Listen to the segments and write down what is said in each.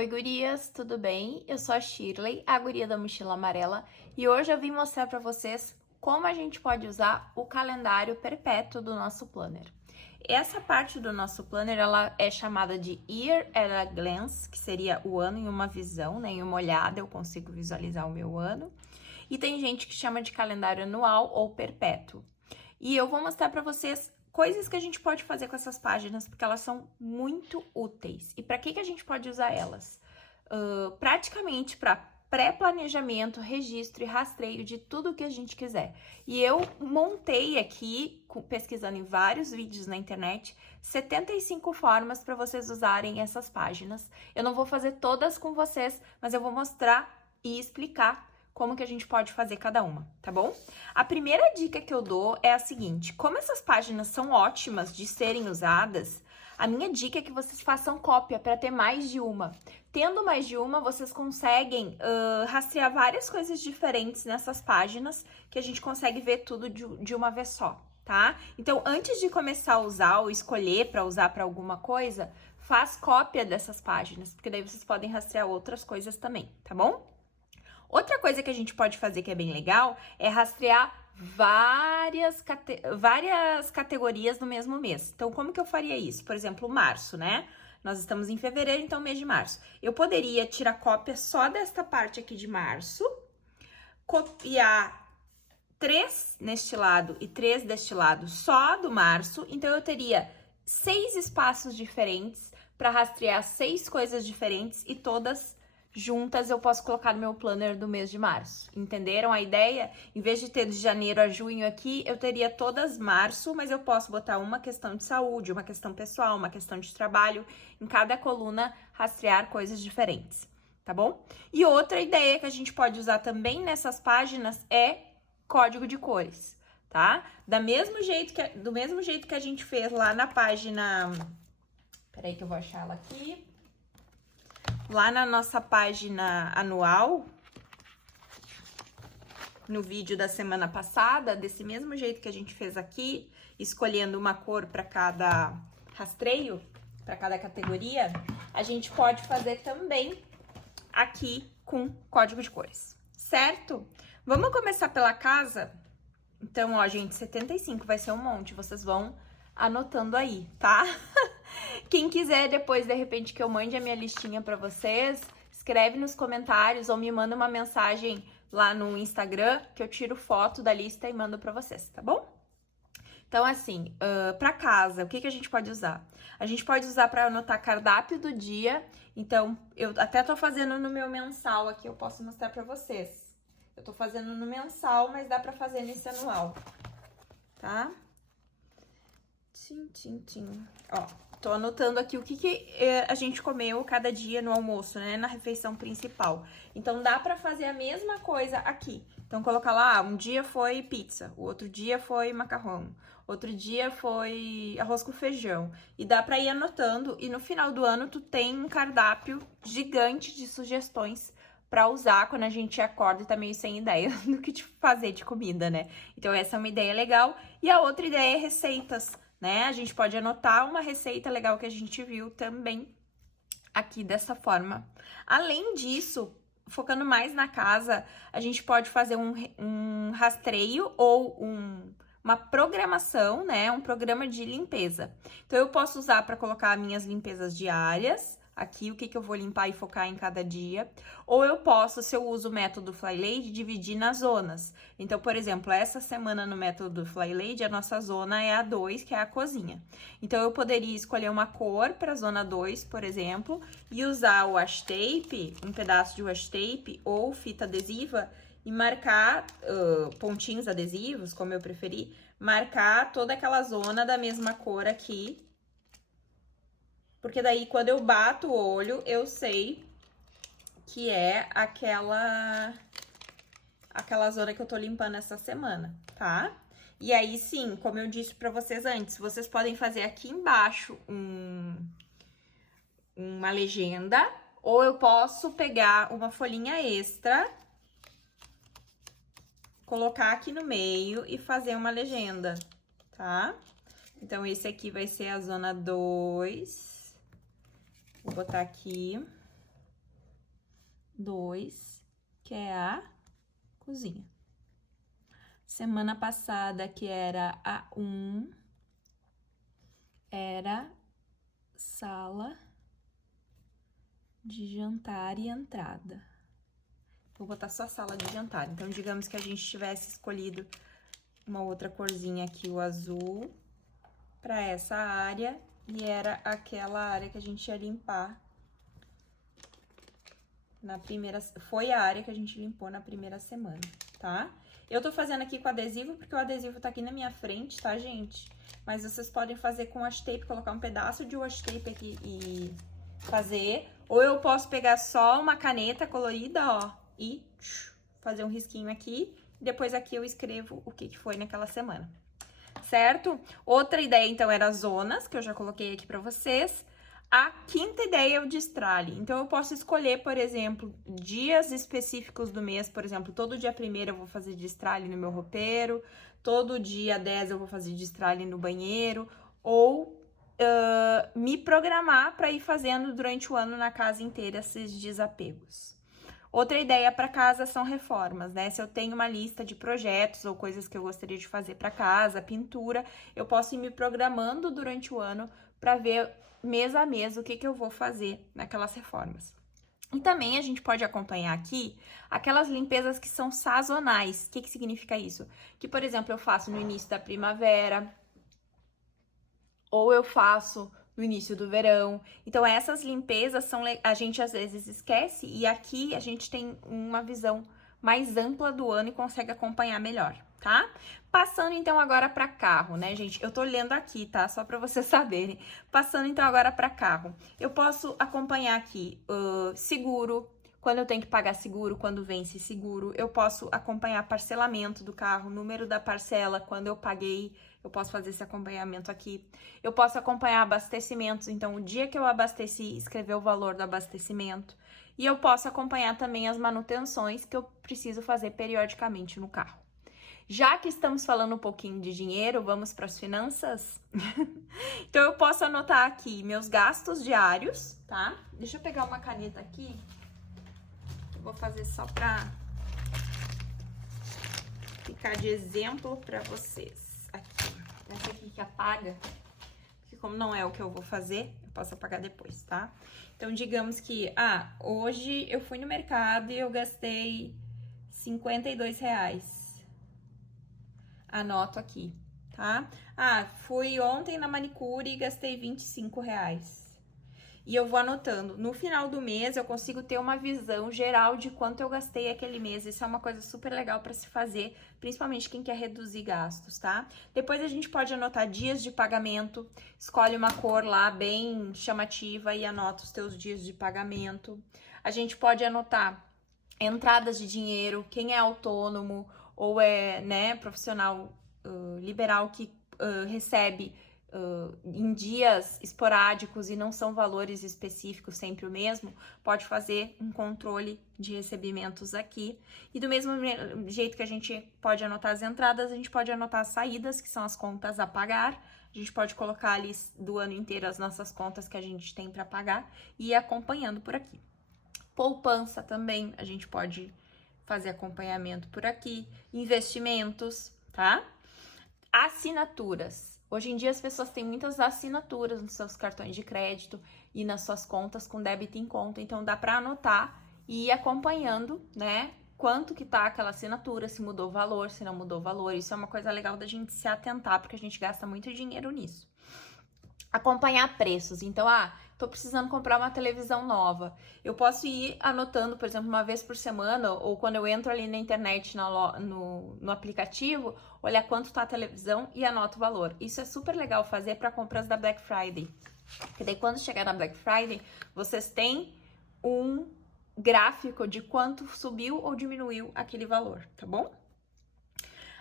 Oi, gurias, tudo bem? Eu sou a Shirley, a guria da mochila amarela, e hoje eu vim mostrar para vocês como a gente pode usar o calendário perpétuo do nosso planner. Essa parte do nosso planner, ela é chamada de Year at a Glance, que seria o ano em uma visão, né? Em uma olhada eu consigo visualizar o meu ano. E tem gente que chama de calendário anual ou perpétuo. E eu vou mostrar para vocês coisas que a gente pode fazer com essas páginas, porque elas são muito úteis. E para que a gente pode usar elas? Praticamente para pré-planejamento, registro e rastreio de tudo que a gente quiser. E eu montei aqui, pesquisando em vários vídeos na internet, 75 formas para vocês usarem essas páginas. Eu não vou fazer todas com vocês, mas eu vou mostrar e explicar como que a gente pode fazer cada uma, tá bom? A primeira dica que eu dou é a seguinte: como essas páginas são ótimas de serem usadas, a minha dica é que vocês façam cópia para ter mais de uma. Tendo mais de uma, vocês conseguem rastrear várias coisas diferentes nessas páginas, que a gente consegue ver tudo de uma vez só, tá? Então, antes de começar a usar ou escolher para usar para alguma coisa, faz cópia dessas páginas, porque daí vocês podem rastrear outras coisas também, tá bom? Outra coisa que a gente pode fazer que é bem legal é rastrear várias categorias no mesmo mês. Então, como que eu faria isso? Por exemplo, março, né? Nós estamos em fevereiro, então mês de março. Eu poderia tirar cópia só desta parte aqui de março, copiar 3 neste lado e 3 deste lado só do março. Então, eu teria 6 espaços diferentes para rastrear 6 coisas diferentes e todas juntas eu posso colocar no meu planner do mês de março. Entenderam a ideia? Em vez de ter de janeiro a junho aqui, eu teria todas março, mas eu posso botar uma questão de saúde, uma questão pessoal, uma questão de trabalho, em cada coluna rastrear coisas diferentes, tá bom? E outra ideia que a gente pode usar também nessas páginas é código de cores, tá? Do mesmo jeito que a gente fez lá na página... Peraí que eu vou achar ela aqui. Lá na nossa página anual, no vídeo da semana passada, desse mesmo jeito que a gente fez aqui, escolhendo uma cor para cada rastreio, para cada categoria, a gente pode fazer também aqui com código de cores, certo? Vamos começar pela casa? Então, ó, gente, 75 vai ser um monte, vocês vão anotando aí, tá? Quem quiser depois, de repente, que eu mande a minha listinha pra vocês, escreve nos comentários ou me manda uma mensagem lá no Instagram, que eu tiro foto da lista e mando pra vocês, tá bom? Então, assim, pra casa, o que a gente pode usar? A gente pode usar pra anotar cardápio do dia. Então, eu até tô fazendo no meu mensal aqui, eu posso mostrar pra vocês. Eu tô fazendo no mensal, mas dá pra fazer nesse anual, tá? Tchim. Ó, tô anotando aqui o que a gente comeu cada dia no almoço, né? Na refeição principal. Então, dá pra fazer a mesma coisa aqui. Então, colocar lá, um dia foi pizza, o outro dia foi macarrão, outro dia foi arroz com feijão. E dá pra ir anotando, e no final do ano tu tem um cardápio gigante de sugestões pra usar quando a gente acorda e tá meio sem ideia do que fazer de comida, né? Então, essa é uma ideia legal. E a outra ideia é receitas, né? A gente pode anotar uma receita legal que a gente viu também aqui dessa forma. Além disso, focando mais na casa, a gente pode fazer um rastreio ou uma programação, né? Um programa de limpeza. Então, eu posso usar para colocar minhas limpezas diárias, aqui o que eu vou limpar e focar em cada dia. Ou eu posso, se eu uso o método FlyLady, dividir nas zonas. Então, por exemplo, essa semana no método FlyLady, a nossa zona é a 2, que é a cozinha. Então, eu poderia escolher uma cor para a zona 2, por exemplo, e usar o washi tape, um pedaço de washi tape ou fita adesiva, e marcar pontinhos adesivos, como eu preferi, marcar toda aquela zona da mesma cor aqui. Porque daí, quando eu bato o olho, eu sei que é aquela zona que eu tô limpando essa semana, tá? E aí, sim, como eu disse pra vocês antes, vocês podem fazer aqui embaixo uma legenda, ou eu posso pegar uma folhinha extra, colocar aqui no meio e fazer uma legenda, tá? Então, esse aqui vai ser a zona 2. Vou botar aqui. 2, que é a cozinha. Semana passada, que era a 1, era sala de jantar e entrada. Vou botar só sala de jantar. Então, digamos que a gente tivesse escolhido uma outra corzinha aqui, o azul, para essa área, e era aquela área que a gente ia limpar na primeira... Foi a área que a gente limpou na primeira semana, tá? Eu tô fazendo aqui com adesivo, porque o adesivo tá aqui na minha frente, tá, gente? Mas vocês podem fazer com washi tape, colocar um pedaço de washi tape aqui e fazer. Ou eu posso pegar só uma caneta colorida, ó, e fazer um risquinho aqui. Depois aqui eu escrevo o que foi naquela semana, certo? Outra ideia, então, era as zonas, que eu já coloquei aqui pra vocês. A quinta ideia é o destralhe. Então, eu posso escolher, por exemplo, dias específicos do mês. Por exemplo, todo dia 1º eu vou fazer destralhe no meu roupeiro, todo dia 10 eu vou fazer destralhe no banheiro, ou me programar para ir fazendo durante o ano na casa inteira esses desapegos. Outra ideia para casa são reformas, né? Se eu tenho uma lista de projetos ou coisas que eu gostaria de fazer para casa, pintura, eu posso ir me programando durante o ano para ver mês a mês o que eu vou fazer naquelas reformas. E também a gente pode acompanhar aqui aquelas limpezas que são sazonais. O que significa isso? Que, por exemplo, eu faço no início da primavera, ou eu faço no início do verão. Então, essas limpezas a gente às vezes esquece, e aqui a gente tem uma visão mais ampla do ano e consegue acompanhar melhor, tá? Passando então agora para carro, né, gente? Eu tô olhando aqui, tá? Só para vocês saberem. Passando então agora para carro. Eu posso acompanhar aqui seguro, quando eu tenho que pagar seguro, quando vence seguro. Eu posso acompanhar parcelamento do carro, número da parcela, quando eu paguei. Eu posso fazer esse acompanhamento aqui. Eu posso acompanhar abastecimentos, então o dia que eu abasteci, escrever o valor do abastecimento. E eu posso acompanhar também as manutenções que eu preciso fazer periodicamente no carro. Já que estamos falando um pouquinho de dinheiro, vamos para as finanças? Então, eu posso anotar aqui meus gastos diários, tá? Deixa eu pegar uma caneta aqui. Eu vou fazer só para ficar de exemplo para vocês. Aqui, essa aqui que apaga, porque como não é o que eu vou fazer, eu posso apagar depois, tá? Então, digamos que, hoje eu fui no mercado e eu gastei R$52. Anoto aqui, tá? Fui ontem na manicure e gastei R$25. E eu vou anotando. No final do mês, eu consigo ter uma visão geral de quanto eu gastei aquele mês. Isso é uma coisa super legal para se fazer, principalmente quem quer reduzir gastos, tá? Depois a gente pode anotar dias de pagamento. Escolhe uma cor lá bem chamativa e anota os teus dias de pagamento. A gente pode anotar entradas de dinheiro, quem é autônomo ou é, né, profissional liberal que recebe em dias esporádicos e não são valores específicos, sempre o mesmo, pode fazer um controle de recebimentos aqui. E do mesmo jeito que a gente pode anotar as entradas, a gente pode anotar as saídas, que são as contas a pagar. A gente pode colocar ali do ano inteiro as nossas contas que a gente tem para pagar e ir acompanhando por aqui. Poupança também, a gente pode fazer acompanhamento por aqui. Investimentos, tá? Assinaturas. Hoje em dia as pessoas têm muitas assinaturas nos seus cartões de crédito e nas suas contas com débito em conta, então dá para anotar e ir acompanhando, né? Quanto que tá aquela assinatura, se mudou o valor, se não mudou o valor. Isso é uma coisa legal da gente se atentar, porque a gente gasta muito dinheiro nisso. Acompanhar preços. Então, tô precisando comprar uma televisão nova. Eu posso ir anotando, por exemplo, uma vez por semana, ou quando eu entro ali na internet, no aplicativo, olhar quanto tá a televisão e anoto o valor. Isso é super legal fazer para compras da Black Friday. Porque daí, quando chegar na Black Friday, vocês têm um gráfico de quanto subiu ou diminuiu aquele valor, tá bom?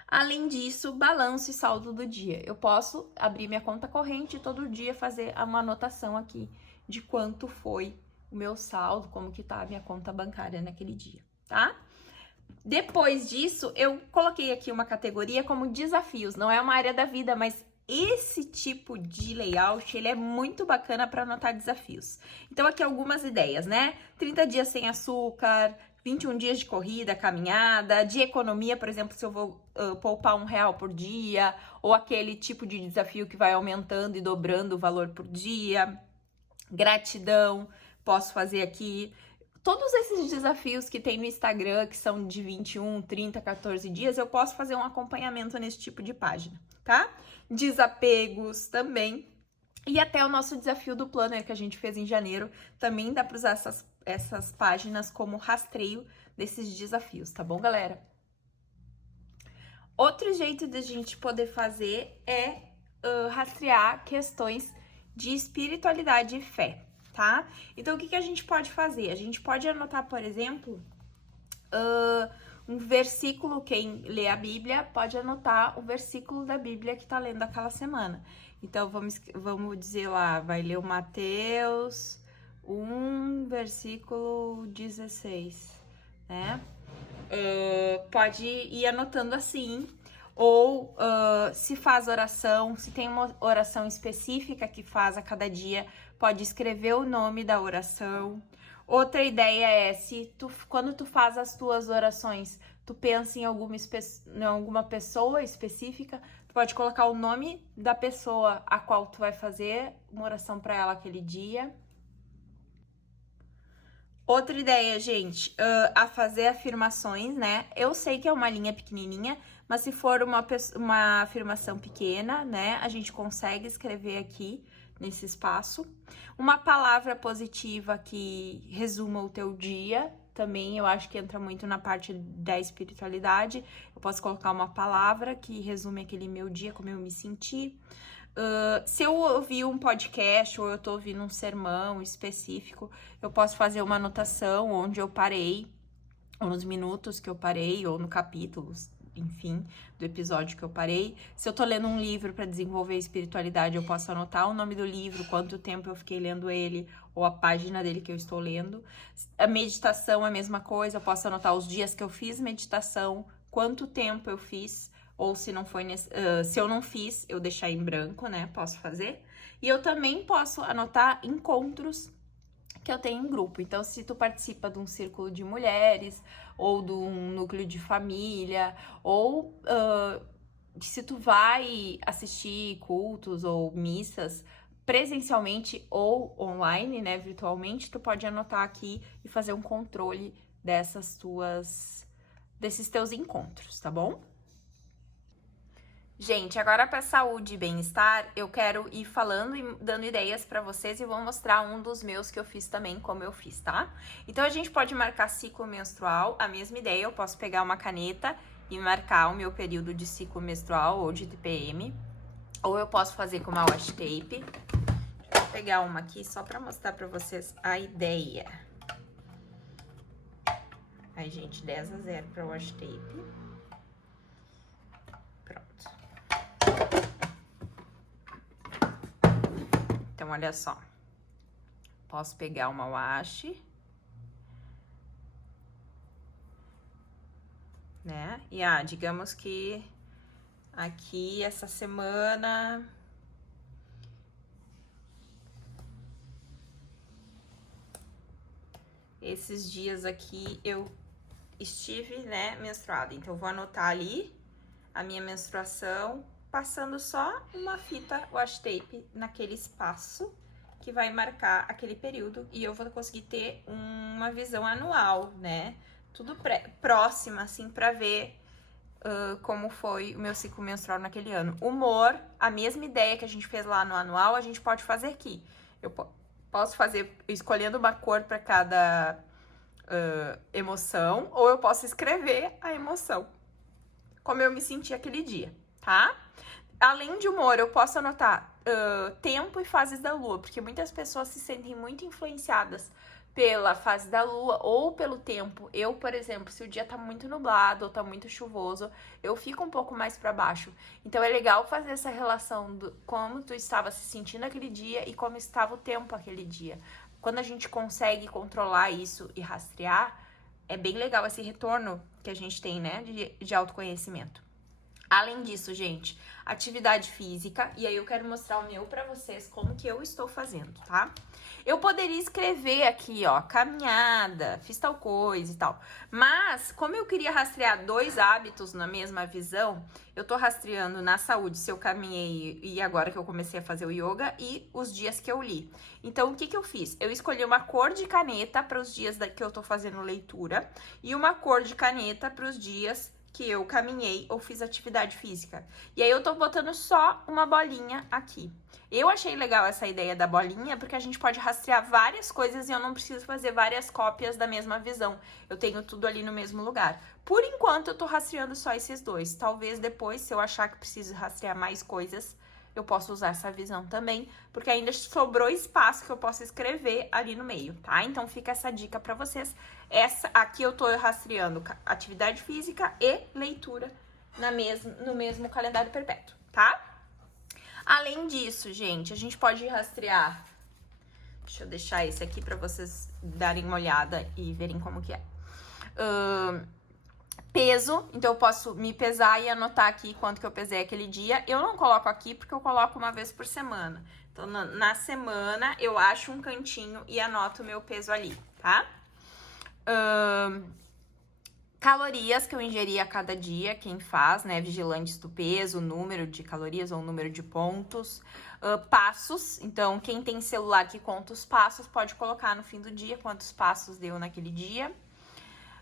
Além disso, balanço e saldo do dia. Eu posso abrir minha conta corrente e todo dia fazer uma anotação aqui de quanto foi o meu saldo, como que tá a minha conta bancária naquele dia, tá? Depois disso, eu coloquei aqui uma categoria como desafios. Não é uma área da vida, mas esse tipo de layout, ele é muito bacana para anotar desafios. Então, aqui algumas ideias, né? 30 dias sem açúcar, 21 dias de corrida, caminhada, de economia, por exemplo, se eu vou poupar R$ 1 por dia, ou aquele tipo de desafio que vai aumentando e dobrando o valor por dia. Gratidão, posso fazer aqui. Todos esses desafios que tem no Instagram, que são de 21, 30, 14 dias, eu posso fazer um acompanhamento nesse tipo de página, tá? Desapegos também. E até o nosso desafio do planner que a gente fez em janeiro, também dá para usar essas páginas como rastreio desses desafios, tá bom, galera? Outro jeito de a gente poder fazer é rastrear questões de espiritualidade e fé, tá? Então, o que a gente pode fazer? A gente pode anotar, por exemplo, um versículo, quem lê a Bíblia pode anotar o versículo da Bíblia que tá lendo aquela semana. Então, vamos dizer lá, vai ler o Mateus 1, versículo 16, né? Pode ir anotando assim, ou se faz oração, se tem uma oração específica que faz a cada dia, pode escrever o nome da oração. Outra ideia é, quando tu faz as tuas orações, tu pensa em alguma pessoa específica, tu pode colocar o nome da pessoa a qual tu vai fazer uma oração para ela aquele dia. Outra ideia, gente, a fazer afirmações, né? Eu sei que é uma linha pequenininha, mas se for uma afirmação pequena, né? A gente consegue escrever aqui nesse espaço. Uma palavra positiva que resuma o teu dia, também eu acho que entra muito na parte da espiritualidade. Eu posso colocar uma palavra que resume aquele meu dia, como eu me senti. Se eu ouvir um podcast ou eu tô ouvindo um sermão específico, eu posso fazer uma anotação onde eu parei, ou nos minutos que eu parei, ou no capítulo, enfim, do episódio que eu parei. Se eu tô lendo um livro para desenvolver espiritualidade, eu posso anotar o nome do livro, quanto tempo eu fiquei lendo ele, ou a página dele que eu estou lendo. A meditação é a mesma coisa, eu posso anotar os dias que eu fiz meditação, quanto tempo eu fiz, ou se não foi se eu não fiz, eu deixar em branco, né? Posso fazer. E eu também posso anotar encontros que eu tenho em grupo. Então, se tu participa de um círculo de mulheres, ou de um núcleo de família, ou se tu vai assistir cultos ou missas presencialmente ou online, né, virtualmente, tu pode anotar aqui e fazer um controle desses teus encontros, tá bom? Gente, agora para saúde e bem-estar, eu quero ir falando e dando ideias para vocês e vou mostrar um dos meus que eu fiz também, como eu fiz, tá? Então, a gente pode marcar ciclo menstrual, a mesma ideia, eu posso pegar uma caneta e marcar o meu período de ciclo menstrual ou de TPM, ou eu posso fazer com uma washi tape. Deixa eu pegar uma aqui só para mostrar para vocês a ideia. Aí, gente, 10-0 para washi tape. Pronto. Então, olha só, posso pegar uma washi, né? E, digamos que aqui, essa semana, esses dias aqui, eu estive, né, menstruada. Então, eu vou anotar ali a minha menstruação, passando só uma fita washi tape naquele espaço que vai marcar aquele período e eu vou conseguir ter uma visão anual, né? Tudo próximo, assim, pra ver como foi o meu ciclo menstrual naquele ano. Humor, a mesma ideia que a gente fez lá no anual, a gente pode fazer aqui. Eu posso fazer escolhendo uma cor para cada emoção, ou eu posso escrever a emoção, como eu me senti aquele dia, tá? Além de humor, eu posso anotar tempo e fases da lua, porque muitas pessoas se sentem muito influenciadas pela fase da lua ou pelo tempo. Eu, por exemplo, se o dia tá muito nublado ou tá muito chuvoso, eu fico um pouco mais para baixo. Então, é legal fazer essa relação do como tu estava se sentindo aquele dia e como estava o tempo aquele dia. Quando a gente consegue controlar isso e rastrear, é bem legal esse retorno que a gente tem, né, de autoconhecimento. Além disso, gente, atividade física, e aí eu quero mostrar o meu pra vocês como que eu estou fazendo, tá? Eu poderia escrever aqui, ó, caminhada, fiz tal coisa e tal, mas como eu queria rastrear 2 hábitos na mesma visão, eu tô rastreando na saúde se eu caminhei e agora que eu comecei a fazer o yoga e os dias que eu li. Então, o que que eu fiz? Eu escolhi uma cor de caneta para os dias que eu tô fazendo leitura e uma cor de caneta para os dias que eu caminhei ou fiz atividade física. E aí eu tô botando só uma bolinha aqui. Eu achei legal essa ideia da bolinha, porque a gente pode rastrear várias coisas e eu não preciso fazer várias cópias da mesma visão. Eu tenho tudo ali no mesmo lugar. Por enquanto, eu tô rastreando só esses 2. Talvez depois, se eu achar que preciso rastrear mais coisas, eu posso usar essa visão também, porque ainda sobrou espaço que eu posso escrever ali no meio, tá? Então, fica essa dica pra vocês. Essa aqui eu tô rastreando atividade física e leitura no mesmo calendário perpétuo, tá? Além disso, gente, a gente pode rastrear. Deixa eu deixar esse aqui pra vocês darem uma olhada e verem como que é. Peso, então eu posso me pesar e anotar aqui quanto que eu pesei aquele dia. Eu não coloco aqui porque eu coloco uma vez por semana. Então, na semana, eu acho um cantinho e anoto o meu peso ali, tá? Calorias que eu ingeri a cada dia, quem faz, né? Vigilantes do peso, número de calorias ou número de pontos. Passos, então quem tem celular que conta os passos pode colocar no fim do dia quantos passos deu naquele dia.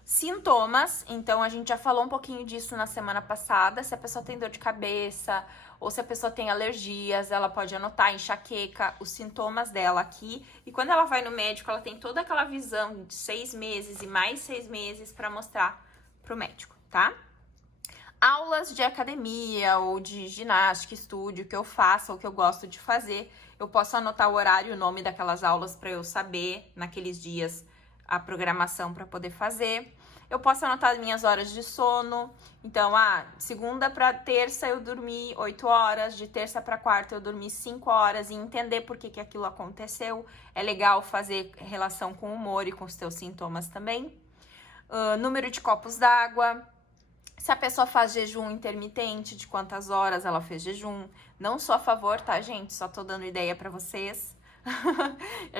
Sintomas, então a gente já falou um pouquinho disso na semana passada. Se a pessoa tem dor de cabeça ou se a pessoa tem alergias, ela pode anotar enxaqueca, os sintomas dela aqui. E quando ela vai no médico, ela tem toda aquela visão de 6 meses e mais 6 meses para mostrar pro médico, tá? Aulas de academia ou de ginástica, estúdio, que eu faço ou que eu gosto de fazer. Eu posso anotar o horário e o nome daquelas aulas para eu saber naqueles dias a programação para poder fazer. Eu posso anotar as minhas horas de sono. Então, segunda para terça eu dormi 8 horas, de terça para quarta eu dormi 5 horas e entender por que aquilo aconteceu. É legal fazer relação com o humor e com os teus sintomas também. Número de copos d'água. Se a pessoa faz jejum intermitente, de quantas horas ela fez jejum. Não sou a favor, tá, gente? Só tô dando ideia para vocês.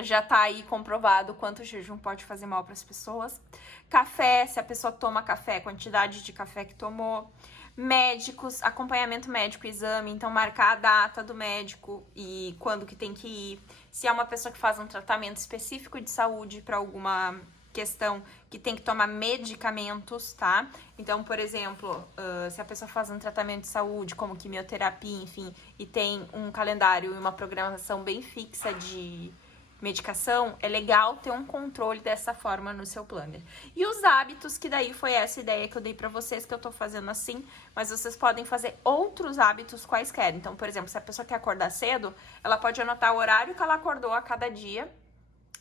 Já tá aí comprovado quanto o jejum pode fazer mal para as pessoas. Café, se a pessoa toma café, quantidade de café que tomou. Médicos, acompanhamento médico, exame, então marcar a data do médico e quando que tem que ir. Se é uma pessoa que faz um tratamento específico de saúde para alguma questão que tem que tomar medicamentos, tá? Então, por exemplo, se a pessoa faz um tratamento de saúde, como quimioterapia, enfim, e tem um calendário e uma programação bem fixa de medicação, é legal ter um controle dessa forma no seu planner. E os hábitos, que daí foi essa ideia que eu dei pra vocês, que eu tô fazendo assim, mas vocês podem fazer outros hábitos quaisquer. Então, por exemplo, se a pessoa quer acordar cedo, ela pode anotar o horário que ela acordou a cada dia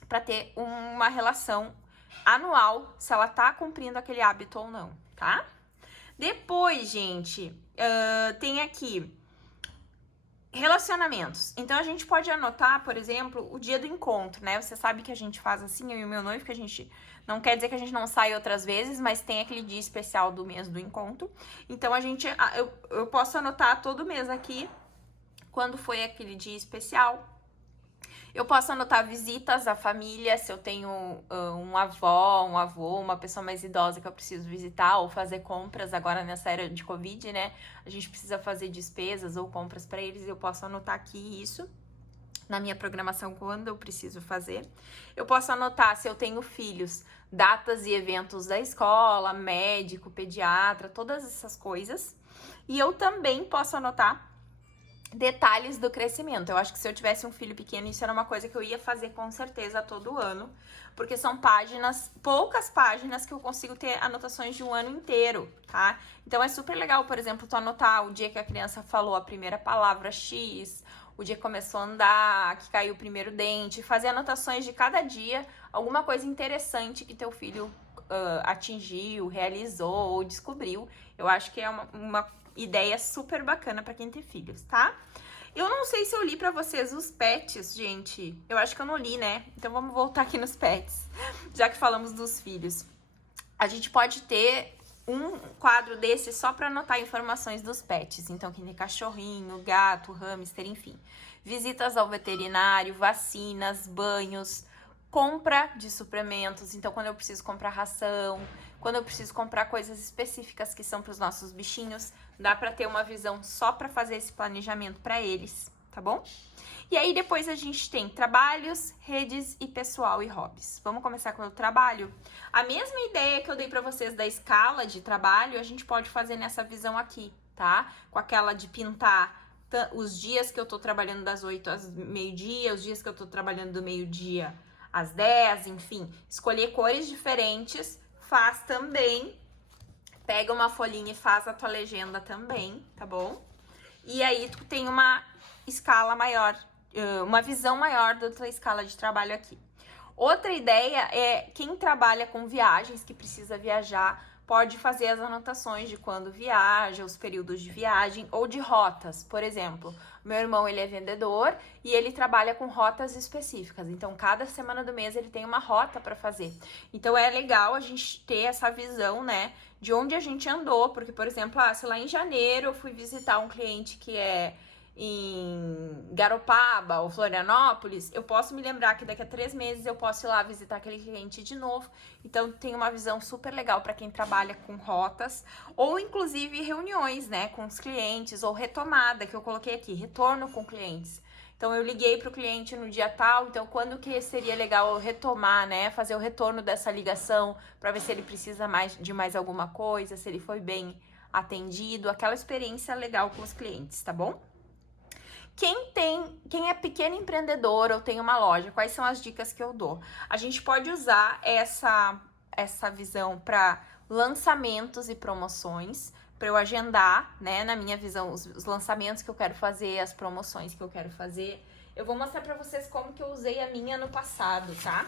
pra ter uma relação anual, se ela tá cumprindo aquele hábito ou não, tá? Depois, gente, tem aqui relacionamentos. Então, a gente pode anotar, por exemplo, o dia do encontro, né? Você sabe que a gente faz assim, eu e o meu noivo, que a gente... Não quer dizer que a gente não sai outras vezes, mas tem aquele dia especial do mês do encontro. Então, eu posso anotar todo mês aqui, quando foi aquele dia especial. Eu posso anotar visitas à família, se eu tenho um avó, um avô, uma pessoa mais idosa que eu preciso visitar ou fazer compras agora nessa era de Covid, né? A gente precisa fazer despesas ou compras para eles, eu posso anotar aqui isso na minha programação quando eu preciso fazer. Eu posso anotar, se eu tenho filhos, datas e eventos da escola, médico, pediatra, todas essas coisas. E eu também posso anotar detalhes do crescimento. Eu acho que se eu tivesse um filho pequeno, isso era uma coisa que eu ia fazer com certeza todo ano, porque são páginas, poucas páginas que eu consigo ter anotações de um ano inteiro, tá? Então é super legal, por exemplo, tu anotar o dia que a criança falou a primeira palavra X, o dia que começou a andar, que caiu o primeiro dente, fazer anotações de cada dia, alguma coisa interessante que teu filho atingiu, realizou ou descobriu. Eu acho que é uma ideia super bacana pra quem tem filhos, tá? Eu não sei se eu li pra vocês os pets, gente. Eu acho que eu não li, né? Então vamos voltar aqui nos pets, já que falamos dos filhos. A gente pode ter um quadro desse só para anotar informações dos pets. Então, que nem cachorrinho, gato, hamster, enfim. Visitas ao veterinário, vacinas, banhos, compra de suplementos. Então, quando eu preciso comprar ração, quando eu preciso comprar coisas específicas que são para os nossos bichinhos, dá para ter uma visão só para fazer esse planejamento para eles, tá bom? E aí depois a gente tem trabalhos, redes e pessoal e hobbies. Vamos começar com o trabalho? A mesma ideia que eu dei para vocês da escala de trabalho, a gente pode fazer nessa visão aqui, tá? Com aquela de pintar os dias que eu tô trabalhando das 8 às meio-dia, os dias que eu tô trabalhando do meio-dia às 10, enfim. Escolher cores diferentes, faz também. Pega uma folhinha e faz a tua legenda também, tá bom? E aí tu tem uma escala maior, uma visão maior da tua escala de trabalho aqui. Outra ideia é quem trabalha com viagens, que precisa viajar, pode fazer as anotações de quando viaja, os períodos de viagem ou de rotas. Por exemplo, meu irmão, ele é vendedor e ele trabalha com rotas específicas. Então, cada semana do mês ele tem uma rota para fazer. Então, é legal a gente ter essa visão, né, de onde a gente andou. Porque, por exemplo, sei lá, em janeiro eu fui visitar um cliente que é em Garopaba ou Florianópolis, eu posso me lembrar que daqui a 3 meses eu posso ir lá visitar aquele cliente de novo. Então tem uma visão super legal para quem trabalha com rotas ou inclusive reuniões, né, com os clientes, ou retomada, que eu coloquei aqui, retorno com clientes. Então eu liguei para o cliente no dia tal, então quando que seria legal eu retomar, né, fazer o retorno dessa ligação para ver se ele precisa de mais alguma coisa, se ele foi bem atendido, aquela experiência legal com os clientes, tá bom? Quem é pequeno empreendedor ou tem uma loja, quais são as dicas que eu dou? A gente pode usar essa visão para lançamentos e promoções, para eu agendar, né, na minha visão, os lançamentos que eu quero fazer, as promoções que eu quero fazer. Eu vou mostrar para vocês como que eu usei a minha no passado, tá?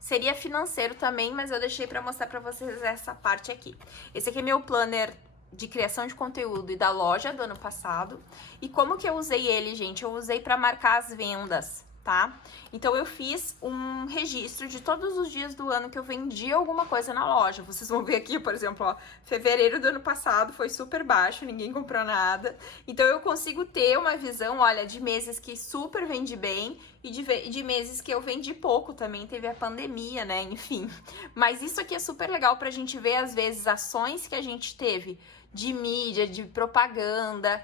Seria financeiro também, mas eu deixei para mostrar para vocês essa parte aqui. Esse aqui é meu planner de criação de conteúdo e da loja do ano passado. E como que eu usei ele, gente? Eu usei para marcar as vendas, tá? Então eu fiz um registro de todos os dias do ano que eu vendi alguma coisa na loja. Vocês vão ver aqui, por exemplo, ó, fevereiro do ano passado foi super baixo, ninguém comprou nada. Então eu consigo ter uma visão, olha, de meses que super vendi bem e de meses que eu vendi pouco também, teve a pandemia, né? Enfim. Mas isso aqui é super legal pra gente ver, às vezes, ações que a gente teve de mídia, de propaganda,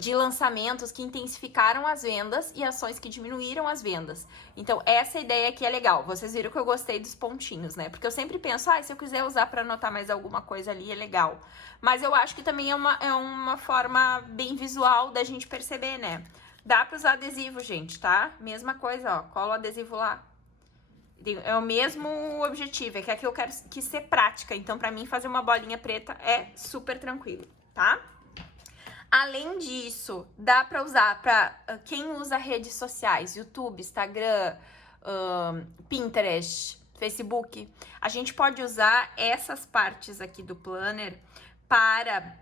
de lançamentos que intensificaram as vendas e ações que diminuíram as vendas. Então, essa ideia aqui é legal. Vocês viram que eu gostei dos pontinhos, né? Porque eu sempre penso, se eu quiser usar para anotar mais alguma coisa ali, é legal. Mas eu acho que também é uma forma bem visual da gente perceber, né? Dá para usar adesivo, gente, tá? Mesma coisa, ó. Cola o adesivo lá. É o mesmo objetivo, é que aqui eu quero que ser prática. Então, pra mim, fazer uma bolinha preta é super tranquilo, tá? Além disso, dá pra usar pra quem usa redes sociais, YouTube, Instagram, Pinterest, Facebook. A gente pode usar essas partes aqui do planner para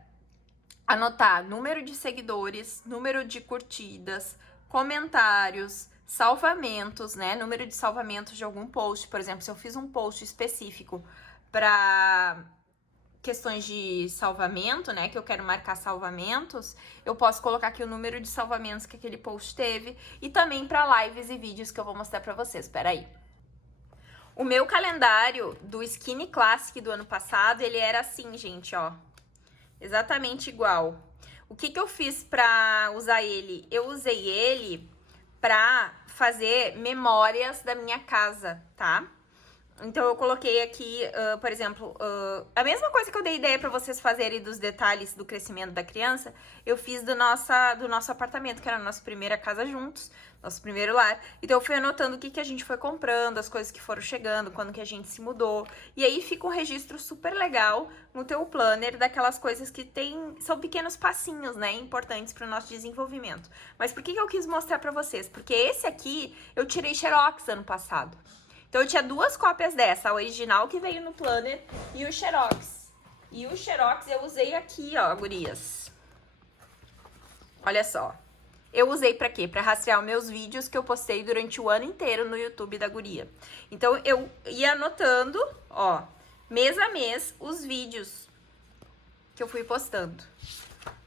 anotar número de seguidores, número de curtidas, comentários, salvamentos, né? Número de salvamentos de algum post. Por exemplo, se eu fiz um post específico para questões de salvamento, né? Que eu quero marcar salvamentos, eu posso colocar aqui o número de salvamentos que aquele post teve e também para lives e vídeos que eu vou mostrar para vocês. Espera aí. O meu calendário do Skinny Classic do ano passado, ele era assim, gente, ó. Exatamente igual. O que eu fiz para usar ele? Eu usei ele para fazer memórias da minha casa, tá? Então, eu coloquei aqui, por exemplo, a mesma coisa que eu dei ideia para vocês fazerem dos detalhes do crescimento da criança, eu fiz do nosso apartamento, que era a nossa primeira casa juntos, nosso primeiro lar. Então, eu fui anotando o que a gente foi comprando, as coisas que foram chegando, quando que a gente se mudou. E aí, fica um registro super legal no teu planner daquelas coisas que são pequenos passinhos, né, importantes para o nosso desenvolvimento. Mas por que eu quis mostrar para vocês? Porque esse aqui, eu tirei xerox ano passado. Então, eu tinha 2 cópias dessa, a original que veio no planner e o xerox. E o xerox eu usei aqui, ó, gurias. Olha só. Eu usei pra quê? Pra rastrear os meus vídeos que eu postei durante o ano inteiro no YouTube da guria. Então, eu ia anotando, ó, mês a mês os vídeos que eu fui postando.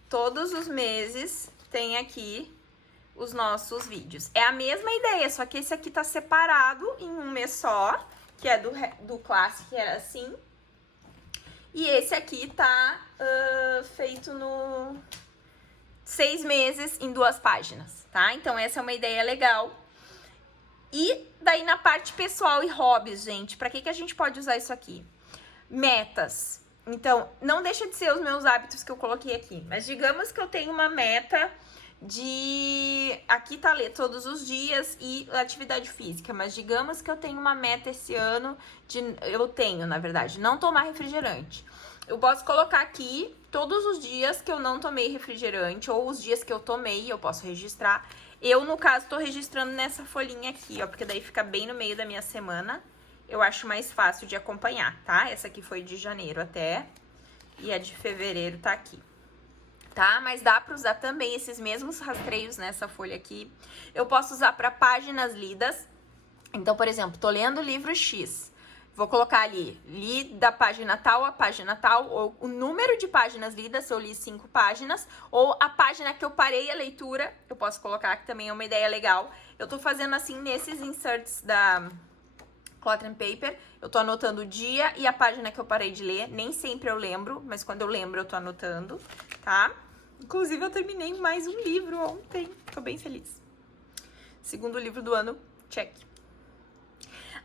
Todos os meses tem aqui os nossos vídeos. É a mesma ideia, só que esse aqui tá separado em um mês só, que é do Classic, que era assim. E esse aqui tá feito no 6 meses em 2 páginas, tá? Então essa é uma ideia legal. E daí na parte pessoal e hobbies, gente, pra que a gente pode usar isso aqui? Metas. Então, não deixa de ser os meus hábitos que eu coloquei aqui, mas digamos que eu tenho uma meta de... Aqui tá ler todos os dias e atividade física, mas digamos que eu tenho uma meta esse ano de... Eu tenho, na verdade, não tomar refrigerante. Eu posso colocar aqui todos os dias que eu não tomei refrigerante ou os dias que eu tomei, eu posso registrar. Eu, no caso, tô registrando nessa folhinha aqui, ó, porque daí fica bem no meio da minha semana. Eu acho mais fácil de acompanhar, tá? Essa aqui foi de janeiro até, e a de fevereiro tá aqui, tá? Mas dá pra usar também esses mesmos rastreios nessa folha aqui. Eu posso usar pra páginas lidas. Então, por exemplo, tô lendo o livro X. Vou colocar ali, li da página tal a página tal, ou o número de páginas lidas, se eu li 5 páginas, ou a página que eu parei a leitura, eu posso colocar, que também é uma ideia legal. Eu tô fazendo assim nesses inserts da Cloth and Paper, eu tô anotando o dia e a página que eu parei de ler. Nem sempre eu lembro, mas quando eu lembro eu tô anotando, tá? Inclusive eu terminei mais um livro ontem, tô bem feliz. Segundo livro do ano, check.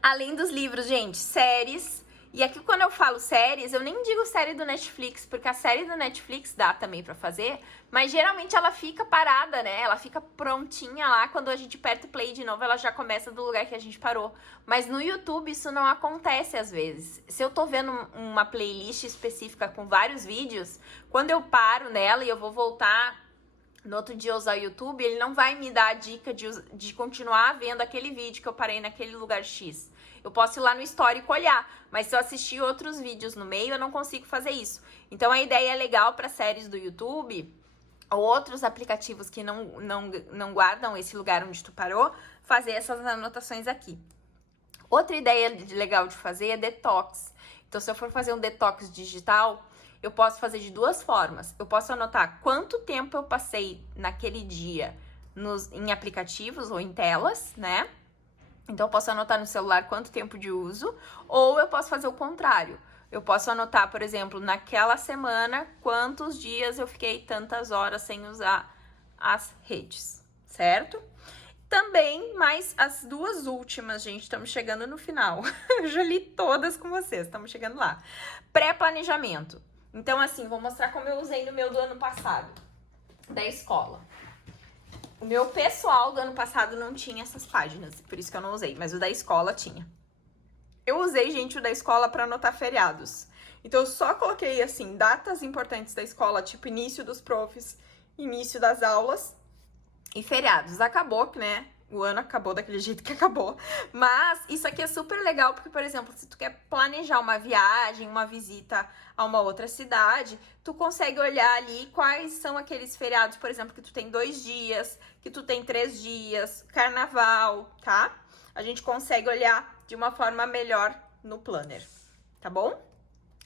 Além dos livros, gente, séries. E aqui quando eu falo séries, eu nem digo série do Netflix, porque a série do Netflix dá também pra fazer, mas geralmente ela fica parada, né? Ela fica prontinha lá, quando a gente aperta o play de novo, ela já começa do lugar que a gente parou. Mas no YouTube isso não acontece às vezes. Se eu tô vendo uma playlist específica com vários vídeos, quando eu paro nela e eu vou voltar no outro dia usar o YouTube, ele não vai me dar a dica de continuar vendo aquele vídeo que eu parei naquele lugar X. Eu posso ir lá no histórico olhar, mas se eu assistir outros vídeos no meio, eu não consigo fazer isso. Então, a ideia é legal para séries do YouTube ou outros aplicativos que não guardam esse lugar onde tu parou, fazer essas anotações aqui. Outra ideia legal de fazer é detox. Então, se eu for fazer um detox digital, eu posso fazer de 2 formas. Eu posso anotar quanto tempo eu passei naquele dia em aplicativos ou em telas, né? Então, eu posso anotar no celular quanto tempo de uso, ou eu posso fazer o contrário. Eu posso anotar, por exemplo, naquela semana, quantos dias eu fiquei tantas horas sem usar as redes, certo? Também, mas as 2 últimas, gente, estamos chegando no final. Eu já li todas com vocês, estamos chegando lá. Pré-planejamento. Então, assim, vou mostrar como eu usei no meu do ano passado, da escola. O meu pessoal do ano passado não tinha essas páginas, por isso que eu não usei, mas o da escola tinha. Eu usei, gente, o da escola para anotar feriados. Então, eu só coloquei, assim, datas importantes da escola, tipo início dos profs, início das aulas e feriados. Acabou, né? O ano acabou daquele jeito que acabou. Mas isso aqui é super legal, porque, por exemplo, se tu quer planejar uma viagem, uma visita a uma outra cidade, tu consegue olhar ali quais são aqueles feriados, por exemplo, que tu tem 2 dias, que tu tem 3 dias, carnaval, tá? A gente consegue olhar de uma forma melhor no planner, tá bom?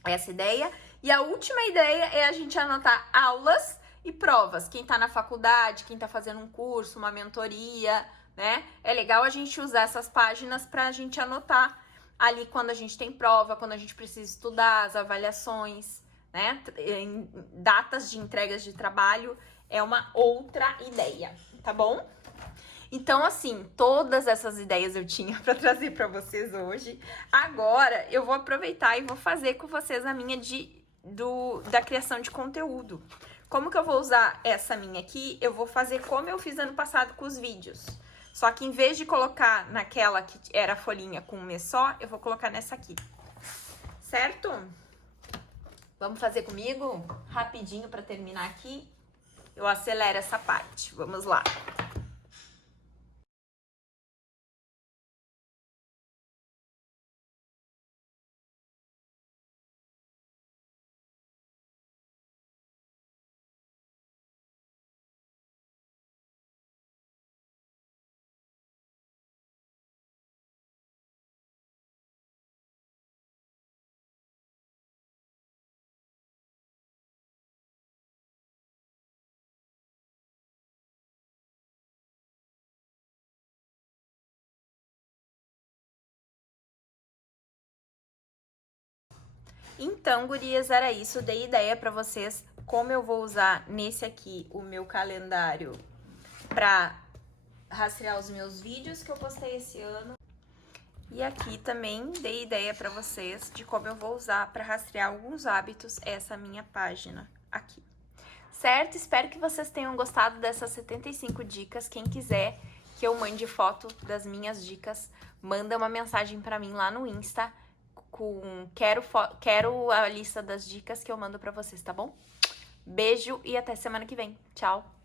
Essa ideia. E a última ideia é a gente anotar aulas e provas. Quem tá na faculdade, quem tá fazendo um curso, uma mentoria, né? É legal a gente usar essas páginas pra gente anotar ali quando a gente tem prova, quando a gente precisa estudar, as avaliações, né? Em datas de entregas de trabalho é uma outra ideia, tá bom? Então, assim, todas essas ideias eu tinha para trazer para vocês hoje. Agora, eu vou aproveitar e vou fazer com vocês a minha da criação de conteúdo. Como que eu vou usar essa minha aqui? Eu vou fazer como eu fiz ano passado com os vídeos. Só que em vez de colocar naquela que era a folhinha com um mês só, eu vou colocar nessa aqui. Certo? Vamos fazer comigo? Rapidinho para terminar aqui. Eu acelero essa parte. Vamos lá. Então, gurias, era isso. Dei ideia pra vocês como eu vou usar nesse aqui o meu calendário pra rastrear os meus vídeos que eu postei esse ano. E aqui também dei ideia pra vocês de como eu vou usar pra rastrear alguns hábitos essa minha página aqui. Certo? Espero que vocês tenham gostado dessas 75 dicas. Quem quiser que eu mande foto das minhas dicas, manda uma mensagem pra mim lá no Insta com quero a lista das dicas que eu mando pra vocês, tá bom? Beijo e até semana que vem. Tchau!